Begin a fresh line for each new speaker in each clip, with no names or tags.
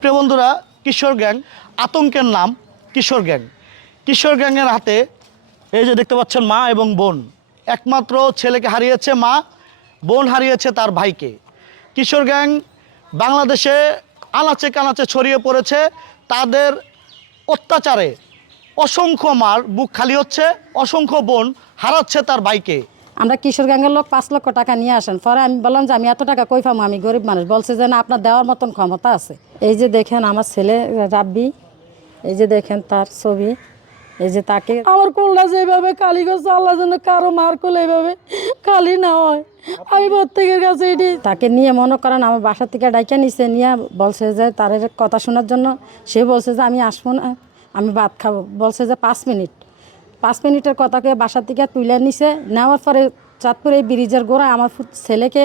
প্রিয় বন্ধুরা, কিশোর গ্যাং, আতঙ্কের নাম কিশোর গ্যাং। কিশোর গ্যাংয়ের হাতে এই যে দেখতে পাচ্ছেন মা এবং বোন। একমাত্র ছেলেকে হারিয়েছে মা, বোন হারিয়েছে তার ভাইকে। কিশোর গ্যাং বাংলাদেশে আনাচে কানাচে ছড়িয়ে পড়েছে। তাদের অত্যাচারে অসংখ্য মার বুক খালি হচ্ছে, অসংখ্য বোন হারাচ্ছে তার ভাইকে।
আমরা কিশোর গ্যাংয়ের লোক পাঁচ লক্ষ টাকা নিয়ে আসেন। পরে আমি বললাম যে আমি এত টাকা কই পাবো আমি গরিব মানুষ। বলছে যে না, আপনার দেওয়ার মতন ক্ষমতা আছে। এই যে দেখেন আমার ছেলে রাব্বি, এই যে দেখেন তার ছবি, এই যে তাকে আমার কোলটা যেভাবে কালি করছে, আল্লাহ যেন কারও মার কোল এইভাবে খালি না হয়। আমি প্রত্যেকের কাছে এটি তাকে নিয়ে মনে করেন, আমার বাসা থেকে ডাইকে নিছে, নিয়ে বলছে যে তার কথা শোনার জন্য। সে বলছে যে আমি আসব না, আমি ভাত খাব। বলছে যে পাঁচ মিনিট। পাঁচ মিনিটের কথাকে বাসা থেকে তুলে নিছে। নেওয়ার পরে চাঁদপুর এই ব্রিজের গোড়া আমার ছেলেকে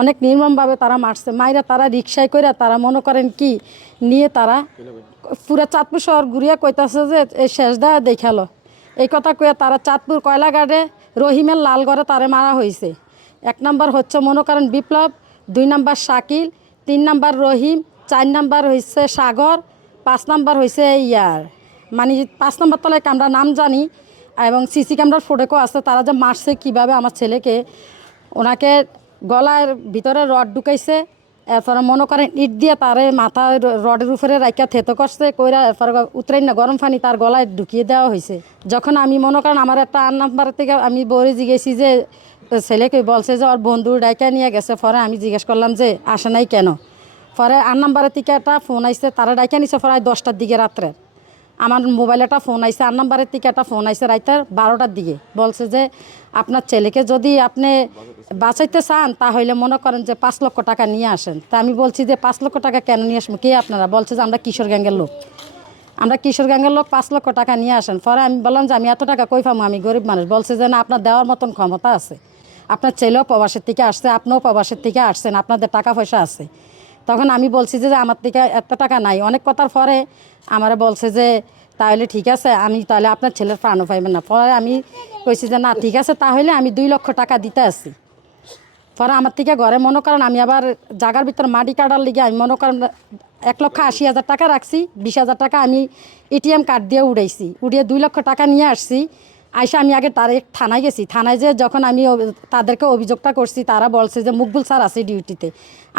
অনেক নির্মমভাবে তারা মারছে। মাইরা তারা রিক্সায় করে তারা মনে করেন কি, নিয়ে তারা পুরো চাঁদপুর শহর ঘুরিয়া কইতাছে যে এই শেষ দেয়া দেখাল। এই কথা কয়ে তারা চাঁদপুর কয়লাঘাটে রহিমের লালগড়ে তারে মারা হয়েছে এক নম্বর হচ্ছে মনে করেন বিপ্লব, দুই নম্বর শাকিল, তিন নম্বর রহিম, চার নম্বর হয়েছে সাগর, পাঁচ নম্বর হয়েছে ইয়ার। মানে পাঁচ নম্বর তলায় আমরা নাম জানি এবং সিসি ক্যামেরার ফোটেকও আছে, তারা যে মারছে কীভাবে আমার ছেলেকে, ওনাকে গলার ভিতরে রড ঢুকাইছে, এরপরে মনে করেন ইট দিয়ে তারে মাথায় র- রডের উপরে রাইকা থেতো করছে, কইরা এরপরে উতরাই না, গরম পানি তার গলায় ঢুকিয়ে দেওয়া হয়েছে যখন আমি মনে করেন আমার একটা আন নাম্বার থেকে আমি বলে জিজ্ঞেসি যে, ছেলেকে বলছে যে, ওর বন্ধু ডাইকা নিয়ে গেছে। পরে আমি জিজ্ঞেস করলাম যে, আসে নাই কেন? পরে আট নাম্বারের থেকে একটা ফোন আইসে তারা ডাইকা নিছে প্রায় দশটার দিকে রাত্রে। আমার মোবাইলে একটা ফোন আইসে আট নাম্বারের থেকে একটা ফোন আইসে রাইতের বারোটার দিকে। বলছে যে, আপনার ছেলেকে যদি আপনি বাঁচাইতে চান, তাহলে মনে করেন যে পাঁচ লক্ষ টাকা নিয়ে আসেন। তা আমি বলছি যে, পাঁচ লক্ষ টাকা কেন নিয়ে আসব? কে আপনারা? বলছে যে, আমরা কিশোর গ্যাঙ্গের লোক। আমরা কিশোর গ্যাংয়ের লোক পাঁচ লক্ষ টাকা নিয়ে আসেন। পরে আমি বললাম যে, আমি এত টাকা কই পাবো? আমি গরিব মানুষ। বলছে যে, না, আপনার দেওয়ার মতন ক্ষমতা আছে। আপনার ছেলেও প্রবাসের থেকে আসছে, আপনিও প্রবাসের থেকে আসছেন, আপনাদের টাকা পয়সা আছে। তখন আমি বলছি যে আমার থেকে এত টাকা নাই। অনেক কথার পরে আমারে বলছে যে, তাহলে ঠিক আছে, আমি তাহলে আপনার ছেলের প্রাণও পাইবেন না। পরে আমি কইছি যে, না, ঠিক আছে, তাহলে আমি দুই লক্ষ টাকা দিতে আসছি পরে আমার থেকে ঘরে মনে করেন আমি আবার জাগার ভিতর মাটি কাটার লিগে আমি মনে করেন এক লক্ষ আশি হাজার টাকা রাখছি, বিশ হাজার টাকা আমি এটিএম কার্ড দিয়ে উড়াইছি। উড়িয়ে দুই লক্ষ টাকা নিয়ে আসছি। আইসা আমি আগে তার থানায় গেছি। থানায় যে যখন আমি তাদেরকে অভিযোগটা করছি, তারা বলছে যে মুকবুল স্যার আছে ডিউটিতে।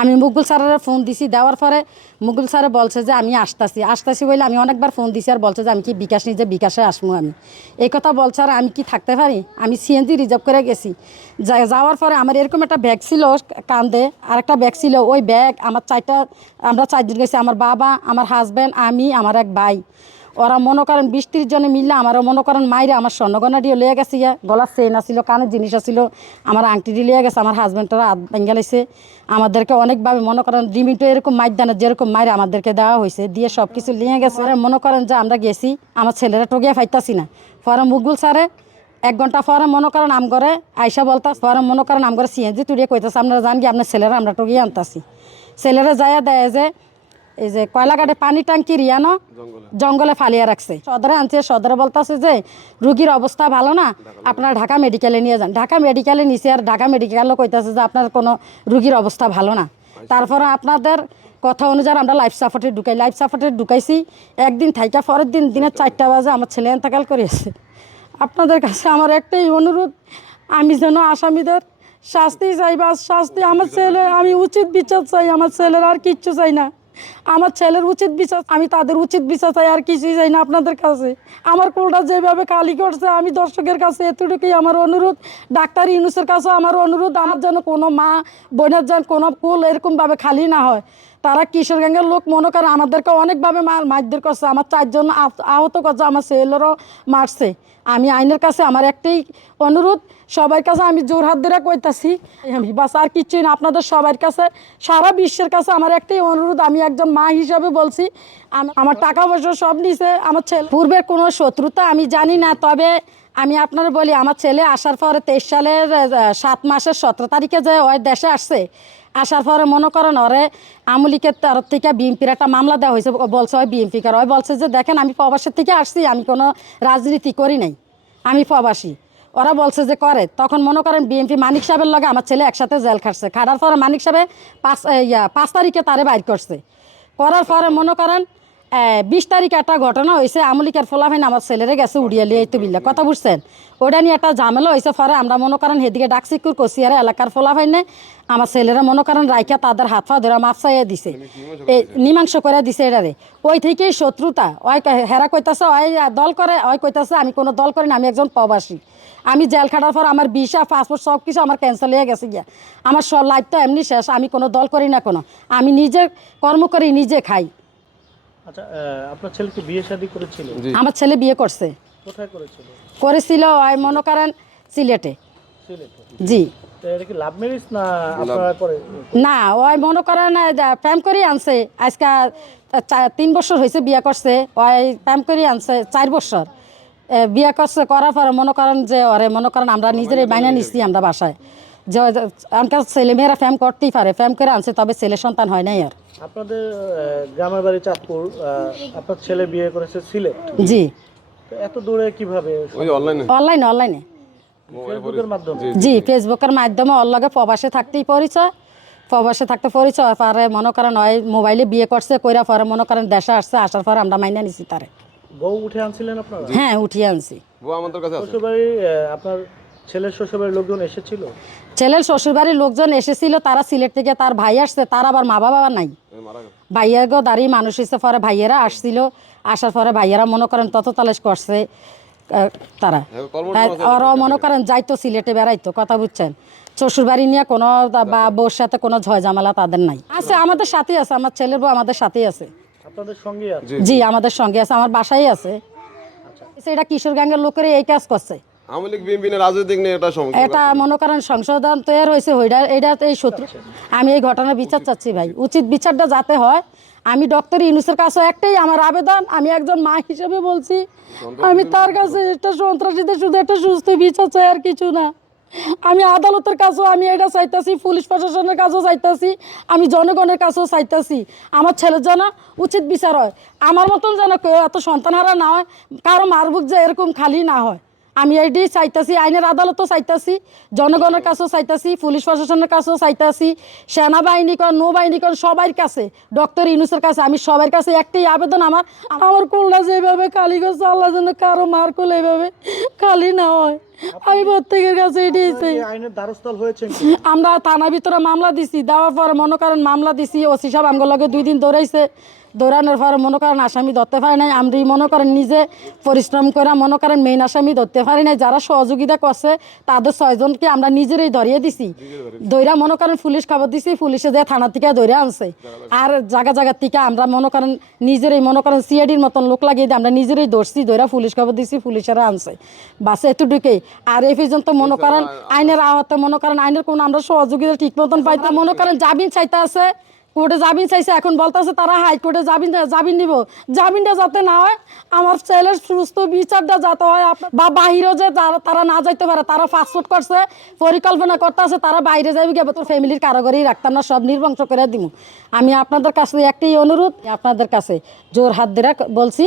আমি মুকবুল স্যারের ফোন দিছি, দেওয়ার পরে মুকবুল স্যারে বলছে যে আমি আসতাছি। আসতাছি বলে আমি অনেকবার ফোন দিছি আর বলছে যে আমি কি বিকাশ নিজে বিকাশে আসব আমি। এই কথা বলছে আর আমি কি থাকতে পারি? আমি সিএনজি রিজার্ভ করে গেছি। যাওয়ার পরে আমার এরকম একটা ব্যাগ ছিল কান্দে আর একটা ব্যাগ ছিল ওই ব্যাগ আমার চারটা আমরা চারজন গেছি, আমার বাবা, আমার হাজব্যান্ড আমি, আমার এক ভাই। ওরা মনে করেন বিশ ত্রিশ জনে মিললে আমার মনে করেন মাইরে আমার স্বর্ণগণা দিয়ে লিয়ে গেছে ইয়া গলার চেন আসছিল কানের জিনিস আসছিল আমার আংটি দিয়ে লিয়ে গেছে, আমার হাজব্যান্ডরা হাত ভেঙ্গালাইছে আমাদেরকে অনেকভাবে মনে করেন রিমিটো এরকম মাইর দানের যেরকম মাইরে আমাদেরকে দেওয়া হয়েছে দিয়ে সব কিছু নিয়ে গেছে মনে করেন যে আমরা গেছি, আমার ছেলেরা টগিয়ে ফাইতাছি না। পরে মুগল স্যারে, এক ঘণ্টা পরে মনে করেন আম করে আইসা বলতাস পরে মনে করেন আম করে সিএনজি তুলিয়ে কইতাছে, আপনারা জান কি আপনার ছেলেরা আমরা টগিয়ে আনতাছি। ছেলেরা যায় দেয় যে এই যে কয়লাঘাটে পানি ট্যাঙ্কি রিয়ানো জঙ্গলে। ফালিয়ে রাখছে। সদরে আনছে সদরে বলতেছে যে রুগীর অবস্থা ভালো না আপনারা ঢাকা মেডিকেলে নিয়ে যান। ঢাকা মেডিকেলে নিচে আর ঢাকা মেডিকেলও কইতাছে যে আপনার কোনো রুগীর অবস্থা ভালো না। তারপরে আপনাদের কথা অনুযায়ী আমরা লাইফ সাপোর্টে ঢুকাই। লাইফ সাপোর্টে ঢুকাইছি একদিন থাইকা পরের দিন দিনের চারটা বাজে আমার ছেলে এন্তেকাল করেছে আপনাদের কাছে আমার একটাই অনুরোধ আমি যেন আসামিদের শাস্তি চাই বা শাস্তি। আমার ছেলে আমি উচিত বিচার চাই আমার ছেলের আর কিচ্ছু চাই না। আমার ছেলের উচিত বিশ্বাস, আমি তাদের উচিত বিশ্বাস চাই আর কিছুই চাই না আপনাদের কাছে। আমার কোলটা যেভাবে কালি করছে, আমি দর্শকের কাছে এতটুকুই আমার অনুরোধ। ডাক্তার ইউনুসের কাছে আমার অনুরোধ, আমার যেন কোনো মা, বোনের যেন কোনো কুল এরকমভাবে খালি না হয়। তারা কিশোর গ্যাংয়ের লোক, মনে করে আমাদেরকে অনেকভাবে মার মারধর করছে, আমার চারজন আহ- আহত করছে, আমার ছেলেরও মারছে। আমি আইনের কাছে আমার একটাই অনুরোধ, সবার কাছে আমি জোর হাত ধরে কইতাছি বাস আর কিচ্ছুই না, আপনাদের সবার কাছে, সারা বিশ্বের কাছে আমার একটাই অনুরোধ, আমি একজন মা হিসাবে বলছি আমার টাকা পয়সা সব নিছে, আমার ছেলে পূর্বের কোনো শত্রুতা আমি জানি না, তবে আমি আপনারা বলি, আমার ছেলে আসার পরে তেইশ সালের সাত মাসের সতেরো তারিখে যে ওই দেশে আসছে আসার পরে মনে করেন ওরে আমলিকের তরফ থেকে বিএনপির একটা মামলা দেওয়া হয়েছে। বলছে, ওই বিএনপি কার? ওই বলছে যে, দেখেন, আমি প্রবাসের থেকে আসছি, আমি কোনো রাজনীতি করি নাই। আমি প্রবাসী। ওরা বলছে যে, করে। তখন মনে করেন, বিএনপি মানিক সাহেবের লগে আমার ছেলে একসাথে জেল খাটছে। খাটার পরে মানিক সাহেব পাঁচ, ইয়া, পাঁচ তারিখে তারে বাইর করছে। করার পরে মনে করেন বিশ তারিখ একটা ঘটনা হয়েছে আমলিকার ফোলাফাইন আমার ছেলেরে গেছে উড়িয়ে লিয়ে তো বিল্লা কথা বুঝছেন? ওটা নিয়ে একটা ঝামেলা হয়েছে পরে আমরা মনে করেন সেদিকে ডাকসিকুর কষিয়ারে এলাকার ফোলাফাইনে আমার ছেলেরা মনে করেন রাইখা তাদের হাত পা ধরে মাপসাইয়া দিছে। এই মীমাংস করে দিছে এটারে ওই থেকেই শত্রুতা ওই হেরা কইতাছে ওই দল করে ওই কইতাছে আমি কোনো দল করি না আমি একজন প্রবাসী। আমি জেল খাটার পর আমার ভিসা পাসপোর্ট সব কিছু আমার ক্যান্সেল হয়ে গেছে গিয়া। আমার সব লাইফ তো এমনি শেষ আমি কোনো দল করি না কোনো। আমি নিজে কর্ম করি নিজে খাই।
আচ্ছা আপনার ছেলে কি বিয়ে শাদী করেছিল?
আমার ছেলে বিয়ে করছে।
কোথায় করেছিল?
করেছিল ওই মনে করেন সিলেটে।
সিলেটে?
জি।
না আপনারা
ওই মনে করেন প্যাম করে আনছে। আজকে তিন বছর হয়েছে বিয়ে করছে। ওই প্যাম করে আনছে চার বছর। বিয়ে করছে করার পরে মনে করেন যে ওরে মনে করেন আমরা নিজেরাই বাইনা নিচ্ছি আমরা বাসায়। যে আমার ছেলে মেয়েরা ফ্যাম করতেই পারে ফ্যাম করে আনছে তবে ছেলে সন্তান হয় নাই আর।
আপনাদের গ্রামের বাড়ি চাঁদপুর আপনার ছেলে বিয়ে করেছে সিলেট।
জি।
এত দূরে কীভাবে?
ওই অনলাইনে
অনলাইনে অনলাইনে
ফেসবুকের মাধ্যমে।
জি ফেসবুকের মাধ্যমে ওর লগে প্রবাসে থাকতেই পরিচয়। প্রবাসে থাকতে পরিচয় পরে মনে করেন ওই মোবাইলে বিয়ে করছে কইরা পরে মনে করেন দেশে আসছে আসার পরে আমরা মাইনা নিছি তারে।
বউ উঠে আনছিলেন আপনারা?
হ্যাঁ উঠিয়ে আনছি।
বউ আমাদের কাছে আছে।
আপনার ছেলের শ্বশুরবাড়ির লোকজন এসেছিল?
ছেলের শ্বশুরবাড়ির লোকজন এসেছিল তারা সিলেট থেকে তার ভাই আসছে তার আবার মা বাবা নাই। ভাইয়ের গো দাঁড়িয়ে মানুষ এসে পরে ভাইয়েরা আসছিল আসার পরে ভাইয়েরা মনে করেন তত তালেশ করছে তারা।
হ্যাঁ, কর্মঠ
হ্যাঁ। ওরাও মনে করেন যাইতো সিলেটে বেড়াইতো কথা বুঝছেন। শ্বশুরবাড়ি নিয়ে কোনো বা বউর সাথে কোনো ঝয় ঝামেলা তাদের নাই। আছে আমাদের সাথেই আছে আমার ছেলের বউ আমাদের সাথেই আছে।
আপনাদের সঙ্গে আছে?
জি আমাদের সঙ্গে আছে আমার বাসায় আছে। এটা কিশোর গ্যাংয়ের লোকেরা এই কাজ করছে।
আওয়ামী লীগ বিএনপি রাজনৈতিক নিয়ে এটা সমস্যা
এটা মনে করেন সংশোধন তৈরি হয়েছে এটা এই শত্রু আমি এই ঘটনার বিচার চাচ্ছি ভাই। উচিত বিচারটা যাতে হয়। আমি ডক্টর ইউনুসের কাছে একটাই আমার আবেদন আমি একজন মা হিসেবে বলছি আমি তার কাছে একটা সন্ত্রাসীদের শুধু একটা সুস্থ বিচার চাই আর কিছু না। আমি আদালতের কাছেও আমি এটা চাইতেছি পুলিশ প্রশাসনের কাছেও চাইতেছি আমি জনগণের কাছেও চাইতাছি। আমার ছেলের যেন উচিত বিচার হয়। আমার মতন যেন কেউ এত সন্তানহারা না হয় কারও মারবুক যে এরকম খালি না হয়। আমি এইটি চাইতাছি, আইনের আদালতও চাইতাছি, জনগণের কাছেও চাইতাছি, পুলিশ প্রশাসনের কাছেও চাইতাছি সেনাবাহিনী কর নৌবাহিনী কর সবার কাছে, ডক্টর ইনুসের কাছে, আমি সবার কাছে একটাই আবেদন আমার। আমার কোলটা যেভাবে কালীগঞ্জ আল্লাহ যেন কারও মার কোল এইভাবে খালি না হয়। আমি প্রত্যেকের কাছে এটাই চাই।
আইনের দ্বারস্থল হয়েছেন।
আমরা থানার ভিতরে মামলা দিছি দেওয়ার পরে মনে করেন মামলা দিছি ওসি সাহেব আমগুলো লগে দুই দিন দৌড়াইছে দৌড়ানোর পরে মনে করেন আসামি ধরতে পারে নাই। আমি মনে করেন নিজে পরিশ্রম করে মনে করেন মেইন আসামি ধরতে পারি নাই। যারা সহযোগিতা করছে তাদের ছয়জনকে আমরা নিজেরাই ধরিয়ে দিছি। দৈরা মনে করেন পুলিশ খবর দিছি পুলিশে যে থানা থেকে দৈরা আনছে। আর জায়গা জায়গার থেকে আমরা মনে করেন নিজেরাই মনে করেন সিআইডির মতন লোক লাগিয়ে দিয়ে আমরা নিজেরাই ধরছি দৈরা পুলিশ খবর দিছি পুলিশেরা আনছে। বাস এতটুকুই। আর এই পর্যন্ত মনে করেন আইনের আহতে মনে করেন আইনের কোনো আমরা সহযোগিতা ঠিক মতন পাইতে মনে করেন জামিন চাইতে আছে কোর্টে জামিন চাইছে এখন বলতেছে তারা হাইকোর্টে জামিন জামিন নিব। জামিনটা যাতে না হয় আমার ছেলের সুস্থ বিচারটা যাতে হয় বা বাহিরেও যে তারা না যাইতে পারে তারা পাসপোর্ট করছে পরিকল্পনা করতে আছে তারা বাইরে যাবে গিয়ে তোর ফ্যামিলির কারোগরেই রাখতাম না সব নির্বংশ করে দিব আমি আপনাদের কাছে একটাই অনুরোধ আপনাদের কাছে জোর হাত ধরে বলছি।